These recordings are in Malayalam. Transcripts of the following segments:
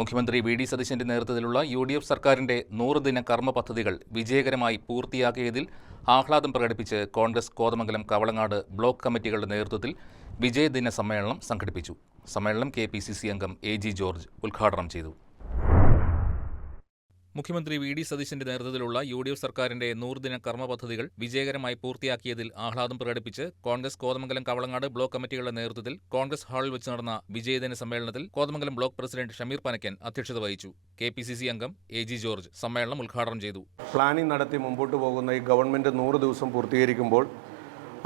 മുഖ്യമന്ത്രി വി ഡി സതീശന്റെ നേതൃത്വത്തിലുള്ള UDF സർക്കാരിന്റെ 100 ദിന കർമ്മ പദ്ധതികൾ വിജയകരമായി പൂർത്തിയാക്കിയതിൽ ആഹ്ലാദം പ്രകടിപ്പിച്ച് കോൺഗ്രസ് കോതമംഗലം കവളങ്ങാട് ബ്ലോക്ക് കമ്മിറ്റികളുടെ നേതൃത്വത്തിൽ വിജയദിന സമ്മേളനം സംഘടിപ്പിച്ചു. സമ്മേളനം KPCC അംഗം AG ജോർജ് ഉദ്ഘാടനം ചെയ്തു. മുഖ്യമന്ത്രി വി ഡി സതീശന്റെ നേതൃത്വത്തിലുള്ള UDF സർക്കാരിന്റെ 100 ദിന കർമ്മ പദ്ധതികൾ വിജയകരമായി പൂർത്തിയാക്കിയതിൽ ആഹ്ലാദം പ്രകടിപ്പിച്ച് കോൺഗ്രസ് കോതമംഗലം കവളങ്ങാട് ബ്ലോക്ക് കമ്മിറ്റികളുടെ നേതൃത്വത്തിൽ കോൺഗ്രസ് ഹാളിൽ വെച്ച് നടന്ന വിജയദിന സമ്മേളനത്തിൽ കോതമംഗലം ബ്ലോക്ക് പ്രസിഡന്റ് ഷമീർ പനക്കൻ അധ്യക്ഷത വഹിച്ചു. KPCC അംഗം AG ജോർജ് സമ്മേളനം ഉദ്ഘാടനം ചെയ്തു. പ്ലാനിംഗ് നടത്തി മുമ്പോട്ട് പോകുന്ന ഈ ഗവൺമെന്റ് 100 ദിവസം പൂർത്തീകരിക്കുമ്പോൾ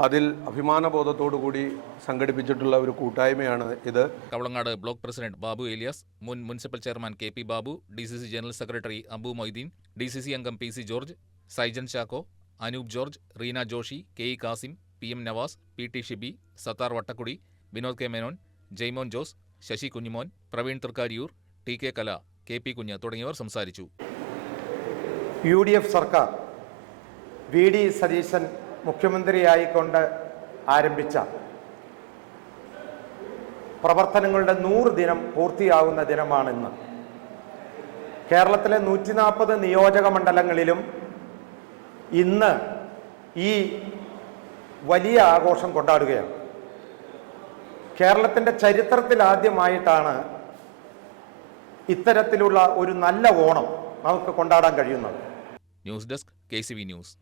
അതിൽ അഭിമാനബോധത്തോടുകൂടി സംഘടിപ്പിച്ചിട്ടുള്ള ഒരു കൂട്ടായ്മയാണ് ഇത്. കവളങ്ങാട് ബ്ലോക്ക് പ്രസിഡന്റ് ബാബു ഏലിയാസ്, മുൻ municipal chairman KP Babu, DCC general secretary Abu Moideen, DCC അംഗം PC George, Saijan Chacko, Anoop George, Reena Joshi, KE Kasim, PM Navas, PT Shibi, Sathar Vattakkudi, Vinod K Menon, Jaimon Jose, Sasi Kunjimon, Praveen Thrikkariyur, TK Kala, KP കുഞ്ഞ് തുടങ്ങിയവർ സംസാരിച്ചു. UDF സർക്കാർ VD സതീശൻ മുഖ്യമന്ത്രിയായിക്കൊണ്ട് ആരംഭിച്ച പ്രവർത്തനങ്ങളുടെ 100 ദിനം പൂർത്തിയാകുന്ന ദിനമാണിന്ന്. കേരളത്തിലെ 140 നിയോജക മണ്ഡലങ്ങളിലും ഇന്ന് ഈ വലിയ ആഘോഷം കൊണ്ടാടുകയാണ്. കേരളത്തിൻ്റെ ചരിത്രത്തിൽ ആദ്യമായിട്ടാണ് ഇത്തരത്തിലുള്ള ഒരു നല്ല ഓണം നമുക്ക് കൊണ്ടാടാൻ കഴിയുന്നത്. News desk KCV news.